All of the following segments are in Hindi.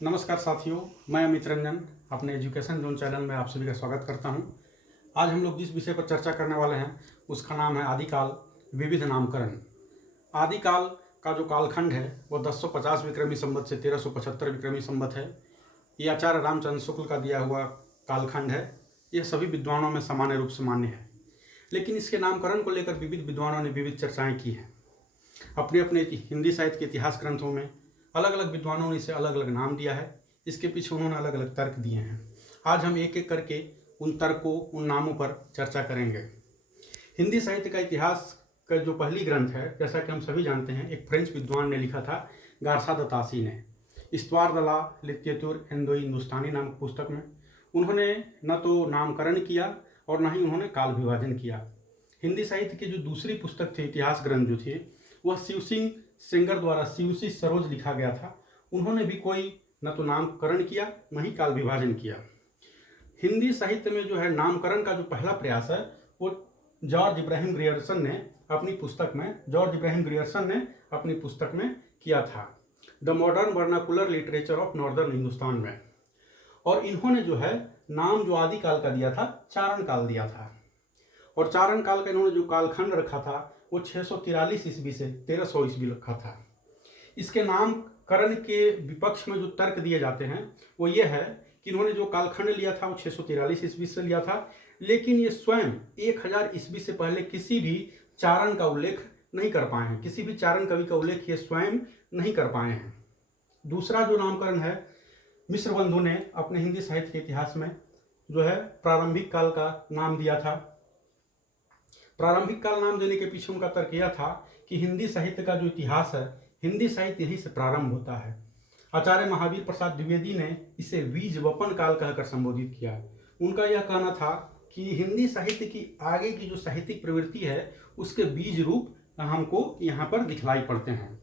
नमस्कार साथियों, मैं अमित रंजन अपने एजुकेशन जोन चैनल में आप सभी का स्वागत करता हूं। आज हम लोग जिस विषय पर चर्चा करने वाले हैं उसका नाम है आदिकाल विविध नामकरण। आदिकाल का जो कालखंड है वह 1050 विक्रमी संवत से 1375 विक्रमी संवत है। ये आचार्य रामचंद्र शुक्ल का दिया हुआ कालखंड है। यह सभी विद्वानों में सामान्य रूप से मान्य है, लेकिन इसके नामकरण को लेकर विविध विद्वानों ने विविध चर्चाएँ की हैं। अपने अपने हिंदी साहित्य के इतिहास ग्रंथों में अलग अलग विद्वानों ने इसे अलग अलग नाम दिया है। इसके पीछे उन्होंने अलग अलग तर्क दिए हैं। आज हम एक एक करके उन तर्कों, उन नामों पर चर्चा करेंगे। हिंदी साहित्य का इतिहास का जो पहली ग्रंथ है, जैसा कि हम सभी जानते हैं, एक फ्रेंच विद्वान ने लिखा था, गारसा द तासी ने। इस्तवार द ला लिटरेचर इंडो हिंदुस्तानी नामक पुस्तक में उन्होंने न तो नामकरण किया और न ही उन्होंने काल विभाजन किया। हिंदी साहित्य की जो दूसरी पुस्तक थी, इतिहास ग्रंथ जो थे, वह शिव सिंह सेंगर द्वारा शिवसी सरोज लिखा गया था। उन्होंने भी कोई न तो नामकरण किया न ही काल विभाजन किया। हिंदी साहित्य में जो है नामकरण का जो पहला प्रयास है वो जॉर्ज इब्राहिम ग्रियर्सन ने अपनी पुस्तक में किया था, the modern vernacular literature of northern Hindustan में। और इन्होंने जो है नाम जो आदिकाल का दिया था, चारण काल दिया था। और चारण काल का इन्होंने जो कालखंड रखा था वो 643 ईस्वी से 1300 ईस्वी रखा था। इसके नामकरण के विपक्ष में जो तर्क दिए जाते हैं वो ये है कि इन्होंने जो कालखंड लिया था वो 643 ईस्वी से लिया था, लेकिन ये स्वयं 1000 ईस्वी से पहले किसी भी चारण का उल्लेख नहीं कर पाए हैं। किसी भी चारण कवि का उल्लेख ये स्वयं नहीं कर पाए हैं। दूसरा जो नामकरण है, मिश्र बंधु ने अपने हिंदी साहित्य के इतिहास में जो है प्रारंभिक काल का नाम दिया था। प्रारंभिक काल नाम देने के पीछे उनका तर्क यह था कि हिंदी साहित्य का जो इतिहास है, हिंदी साहित्य यहीं से प्रारंभ होता है। आचार्य महावीर प्रसाद द्विवेदी ने इसे बीज वपन काल कहकर संबोधित किया। उनका यह कहना था कि हिंदी साहित्य की आगे की जो साहित्यिक प्रवृत्ति है उसके बीज रूप हमको यहाँ पर दिखलाई पड़ते हैं।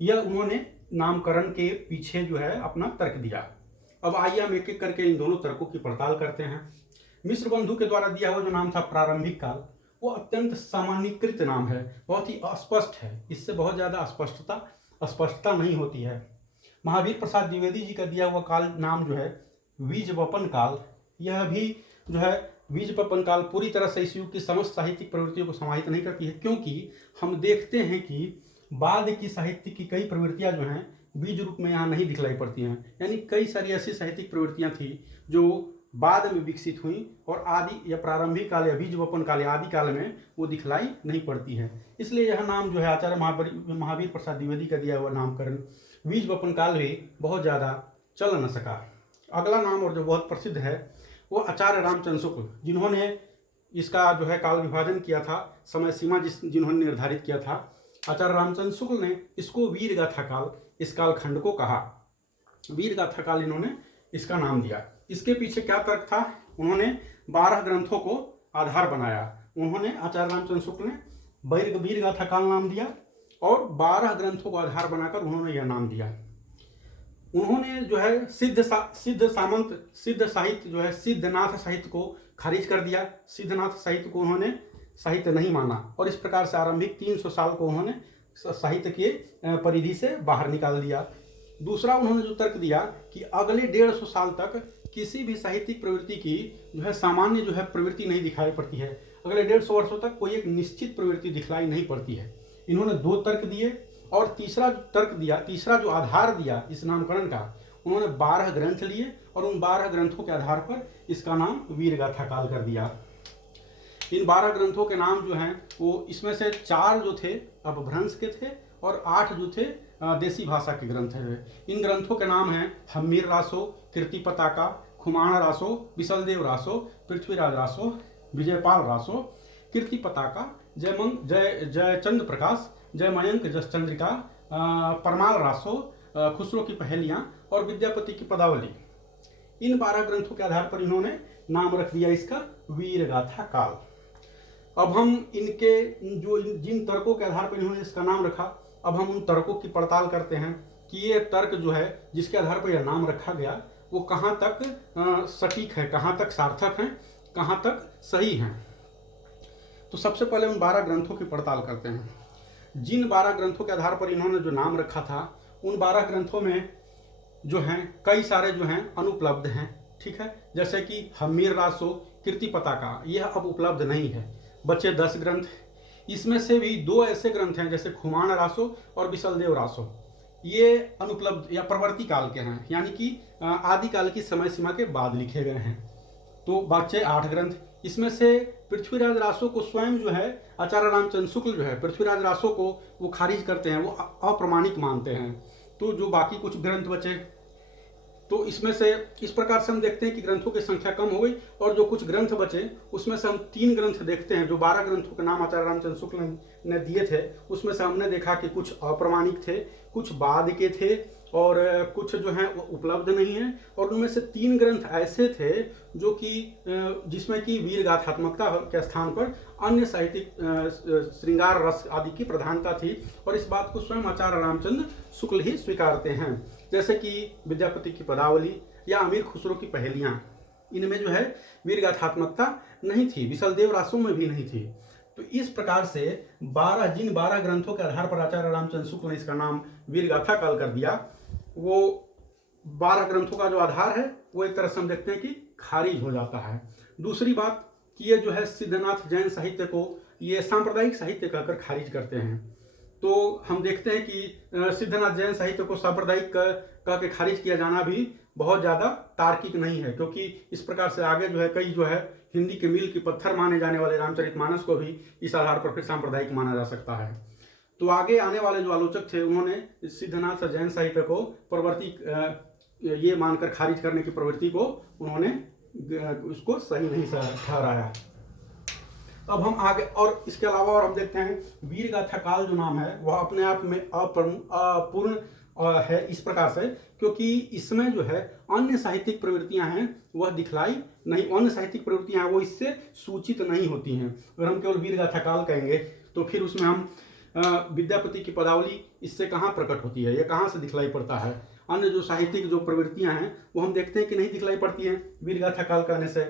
यह उन्होंने नामकरण के पीछे जो है अपना तर्क दिया। अब आइए हम एक एक करके इन दोनों तर्कों की पड़ताल करते हैं। मिश्र बंधु के द्वारा दिया हुआ जो नाम था प्रारंभिक काल, वो अत्यंत सामान्यीकृत नाम है, बहुत ही अस्पष्ट है। इससे बहुत ज़्यादा स्पष्टता नहीं होती है। महावीर प्रसाद द्विवेदी जी का दिया हुआ काल नाम जो है बीज वपन काल, यह भी जो है बीज वपन काल पूरी तरह से इस युग की समस्त साहित्यिक प्रवृत्तियों को समाहित नहीं करती है, क्योंकि हम देखते हैं कि बाद की साहित्य की कई प्रवृत्तियां जो हैं बीज रूप में यहाँ नहीं दिखलाई पड़ती हैं। यानी कई सारी ऐसी साहित्यिक प्रवृत्तियां थी जो बाद में विकसित हुई और आदि या प्रारंभिक काल या बीज वपन काल या आदि काल में वो दिखलाई नहीं पड़ती है। इसलिए यह नाम जो है आचार्य महावीर प्रसाद द्विवेदी का दिया हुआ नामकरण बीज वपन काल भी बहुत ज़्यादा चल न सका। अगला नाम और जो बहुत प्रसिद्ध है वो आचार्य रामचंद्र शुक्ल, जिन्होंने इसका जो है काल विभाजन किया था, समय सीमा जिन्होंने निर्धारित किया था। आचार्य रामचंद्र शुक्ल ने इसको वीर गाथा काल, इस कालखंड को कहा। वीर गाथा काल इन्होंने इसका नाम दिया। इसके पीछे क्या तर्क था? उन्होंने 12 ग्रंथों को आधार बनाया। उन्होंने आचार्य रामचंद्र शुक्ल ने वीर गाथा काल नाम दिया और 12 ग्रंथों को आधार बनाकर उन्होंने यह नाम दिया। उन्होंने जो है सिद्ध साहित्य जो है सिद्धनाथ साहित्य को खारिज कर दिया। सिद्धनाथ साहित्य को उन्होंने साहित्य नहीं माना और इस प्रकार से आरंभिक 300 साल को उन्होंने साहित्य के परिधि से बाहर निकाल दिया। दूसरा उन्होंने जो तर्क दिया कि अगले 150 साल तक किसी भी साहित्यिक प्रवृत्ति की जो है सामान्य जो है प्रवृत्ति नहीं दिखाई पड़ती है। अगले 150 वर्षों तक कोई एक निश्चित प्रवृत्ति दिखलाई नहीं पड़ती है। इन्होंने 2 तर्क दिए और तीसरा जो आधार दिया इस नामकरण का, उन्होंने 12 ग्रंथ लिए और उन 12 ग्रंथों के आधार पर इसका नाम वीर गाथा काल कर दिया। इन 12 ग्रंथों के नाम जो हैं वो इसमें से 4 जो थे अपभ्रंश के थे और 8 जो थे देसी भाषा के ग्रंथ हैं। इन ग्रंथों के नाम हैं हम्मीर रासो, कीर्ति पताका, खुमाण रासो, विशलदेव रासो, पृथ्वीराज रासो, विजयपाल रासो, कीर्ति पताका, जयचंद्र प्रकाश, जय मयंक जसचंद्रिका, परमाल रासो, खुसरो की पहेलियाँ और विद्यापति की पदावली। इन 12 ग्रंथों के आधार पर इन्होंने नाम रख दिया इसका वीर गाथा काल। अब हम जिन तर्कों के आधार पर इन्होंने इसका नाम रखा, अब हम उन तर्कों की पड़ताल करते हैं कि ये तर्क जो है जिसके आधार पर यह नाम रखा गया वो कहाँ तक सटीक है, कहाँ तक सार्थक हैं, कहाँ तक सही हैं। तो सबसे पहले उन 12 ग्रंथों की पड़ताल करते हैं। जिन 12 ग्रंथों के आधार पर इन्होंने जो नाम रखा था उन 12 ग्रंथों में जो हैं कई सारे जो हैं अनुपलब्ध हैं, ठीक है। जैसे कि हम्मीर रासो, कीर्ति पताका, यह अब उपलब्ध नहीं है। बचे 10 ग्रंथ। इसमें से भी 2 ऐसे ग्रंथ हैं जैसे खुमान रासो और बिसलदेव रासो, ये अनुपलब्ध या प्रवर्ती काल के हैं, यानी कि आदिकाल की समय सीमा के बाद लिखे गए हैं। तो बचे 8 ग्रंथ। इसमें से पृथ्वीराज रासो को स्वयं जो है आचार्य रामचंद्र शुक्ल जो है पृथ्वीराज रासो को वो खारिज करते हैं, वो अप्रमाणिक मानते हैं। तो जो बाकी कुछ ग्रंथ बचे, तो इसमें से इस प्रकार से हम देखते हैं कि ग्रंथों की संख्या कम हो गई, और जो कुछ ग्रंथ बचे उसमें से हम 3 ग्रंथ देखते हैं। जो 12 ग्रंथों के नाम आचार्य रामचंद्र शुक्ल ने दिए थे, उसमें से हमने देखा कि कुछ अप्रमाणिक थे, कुछ बाद के थे, और कुछ जो हैं वो उपलब्ध नहीं है। और उनमें से 3 ग्रंथ ऐसे थे जो कि जिसमें कि वीर गाथात्मकता के स्थान पर अन्य साहित्यिक श्रृंगार रस आदि की प्रधानता थी, और इस बात को स्वयं आचार्य रामचंद्र शुक्ल ही स्वीकारते हैं। जैसे कि विद्यापति की पदावली या अमीर खुसरो की पहेलियाँ, इनमें जो है वीर गाथात्मकता नहीं थी, विसलदेव रासों में भी नहीं थी। तो इस प्रकार से 12 ग्रंथों के आधार पर आचार्य रामचंद्र शुक्ल ने इसका नाम वीर गाथा काल कर दिया। वो 12 ग्रंथों का जो आधार है वो एक तरह से हम देखते हैं कि खारिज हो जाता है। दूसरी बात कि ये जो है सिद्धनाथ जैन साहित्य को ये सांप्रदायिक साहित्य कहकर खारिज करते हैं। तो हम देखते हैं कि सिद्धनाथ जैन साहित्य को सांप्रदायिक कह के खारिज किया जाना भी बहुत ज़्यादा तार्किक नहीं है, क्योंकि इस प्रकार से आगे जो है कई जो है हिंदी के मील की पत्थर माने जाने वाले रामचरितमानस को भी इस आधार पर फिर सांप्रदायिक माना जा सकता है। तो आगे आने वाले जो आलोचक थे उन्होंने सिद्धनाथ जैन साहित्य को प्रवृत्ति ये मानकर खारिज करने की प्रवृत्ति को उन्होंने उसको सही नहीं ठहराया। अब हम आगे, और इसके अलावा और हम देखते हैं वीर गाथा काल जो नाम है वह अपने आप में अपूर्ण है इस प्रकार से, क्योंकि इसमें जो है अन्य साहित्यिक प्रवृत्तियां हैं वह दिखलाई नहीं, अन्य साहित्यिक प्रवृत्तियां हैं वो इससे सूचित नहीं होती हैं। अगर हम केवल वीर गाथा काल कहेंगे तो फिर उसमें हम विद्यापति की पदावली इससे कहाँ प्रकट होती है, यह कहाँ से दिखलाई पड़ता है। अन्य जो साहित्यिक जो प्रवृत्तियां हैं वो हम देखते हैं कि नहीं दिखलाई पड़ती हैं वीर गाथा काल कहने से।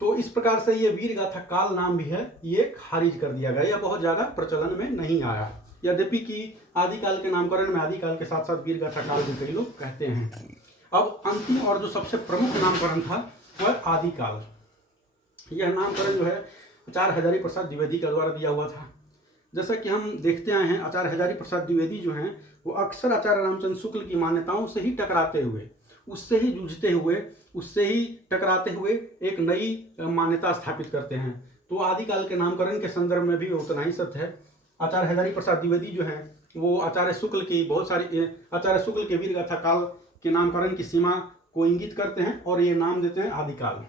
तो इस प्रकार से ये वीर गाथा काल नाम भी है ये खारिज कर दिया गया, यह बहुत ज़्यादा प्रचलन में नहीं आया। यद्यपि कि आदिकाल के नामकरण में आदिकाल के साथ साथ वीर गाथा काल भी कई लोग कहते हैं। अब अंतिम और जो सबसे प्रमुख नामकरण था वह आदिकाल। यह नामकरण जो है आचार्य हजारी प्रसाद द्विवेदी के द्वारा दिया हुआ था। जैसा कि हम देखते आए हैं आचार्य हजारी प्रसाद द्विवेदी जो हैं वो अक्सर आचार्य रामचंद्र शुक्ल की मान्यताओं से ही टकराते हुए, उससे ही जूझते हुए, उससे ही टकराते हुए एक नई मान्यता स्थापित करते हैं। तो आदिकाल के नामकरण के संदर्भ में भी उतना ही सत्य है। आचार्य हजारी प्रसाद द्विवेदी जो हैं वो आचार्य शुक्ल की बहुत सारी आचार्य शुक्ल के वीर गाथा काल के नामकरण की सीमा को इंगित करते हैं और ये नाम देते हैं आदिकाल।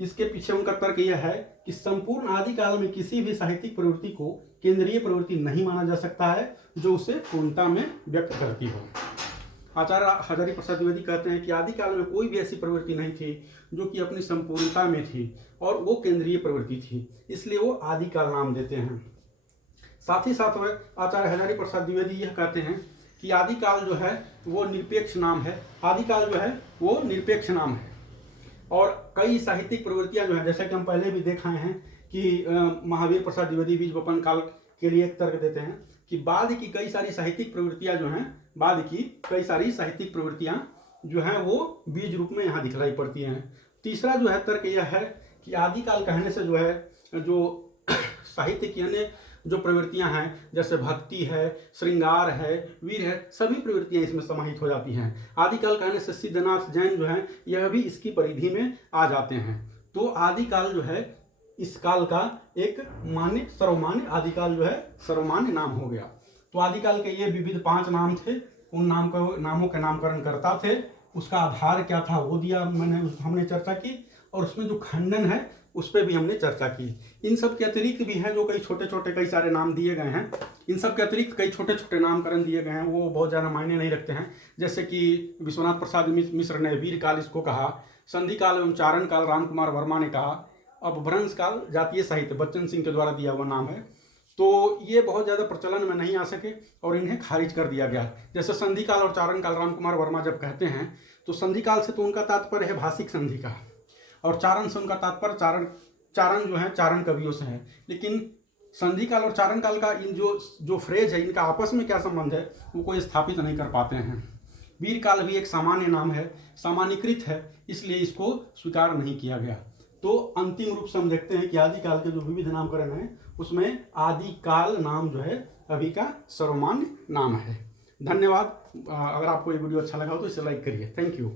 इसके पीछे उनका तर्क यह है कि संपूर्ण आदिकाल में किसी भी साहित्यिक प्रवृत्ति को केंद्रीय प्रवृत्ति नहीं माना जा सकता है जो उसे पूर्णता में व्यक्त करती हो। आचार्य हजारी प्रसाद द्विवेदी कहते हैं कि आदिकाल में कोई भी ऐसी प्रवृत्ति नहीं थी जो कि अपनी संपूर्णता में थी और वो केंद्रीय प्रवृत्ति थी, इसलिए वो आदिकाल नाम देते हैं। साथ ही साथ वह आचार्य हजारी प्रसाद द्विवेदी यह कहते हैं कि आदिकाल जो है वो निरपेक्ष नाम है, आदिकाल जो है वो निरपेक्ष नाम है। और कई साहित्यिक प्रवृत्तियां जो हैं जैसे कि हम पहले भी देख आए हैं कि महावीर प्रसाद द्विवेदी बीज वपन काल के लिए एक तर्क देते हैं कि बाद की कई सारी साहित्यिक प्रवृत्तियां जो हैं, बाद की कई सारी साहित्यिक प्रवृत्तियां जो हैं वो बीज रूप में यहाँ दिखलाई पड़ती हैं। तीसरा जो है तर्क यह है कि आदिकाल कहने से जो है जो साहित्य की अन्य जो प्रवृत्तियां हैं जैसे भक्ति है, श्रृंगार है, वीर है, सभी प्रवृत्तियां इसमें समाहित हो जाती हैं। आदिकाल कहने से सिद्धनाथ जैन जो हैं यह भी इसकी परिधि में आ जाते हैं। तो आदिकाल जो है इस काल का एक मान्य सर्वमान्य आदिकाल जो है सर्वमान्य नाम हो गया। तो आदिकाल के ये विविध 5 नाम थे, उन नामों के नामकरण करता थे, उसका आधार क्या था वो दिया हमने चर्चा की, और उसमें जो खंडन है उस पर भी हमने चर्चा की। इन सब के अतिरिक्त भी हैं जो कई छोटे छोटे कई सारे नाम दिए गए हैं, इन सब के अतिरिक्त कई छोटे छोटे नामकरण दिए गए हैं, वो बहुत ज़्यादा मायने नहीं रखते हैं। जैसे कि विश्वनाथ प्रसाद मिश्र ने वीर काल इसको कहा, संधि काल एवं चारण काल रामकुमार वर्मा ने कहा, अब भ्रंश काल जातीय साहित्य बच्चन सिंह के द्वारा दिया हुआ नाम है। तो ये बहुत ज़्यादा प्रचलन में नहीं आ सके और इन्हें खारिज कर दिया गया। जैसे संधि काल और चारण काल रामकुमार वर्मा जब कहते हैं तो संधि काल से तो उनका तात्पर्य है भाषिक संधि का, और चारण से उनका तात्पर्य चारण जो है चारण कवियों से है। लेकिन संधि काल और चारण काल का इन जो फ्रेज है इनका आपस में क्या संबंध है वो कोई स्थापित नहीं कर पाते हैं। वीर काल भी एक सामान्य नाम है, सामान्यीकृत है, इसलिए इसको स्वीकार नहीं किया गया। तो अंतिम रूप से हम देखते हैं कि आदिकाल के जो विविध नामकरण है उसमें आदिकाल नाम जो है अभी का सर्वमान्य नाम है। धन्यवाद। अगर आपको ये वीडियो अच्छा लगा हो तो इसे लाइक करिए। Thank you.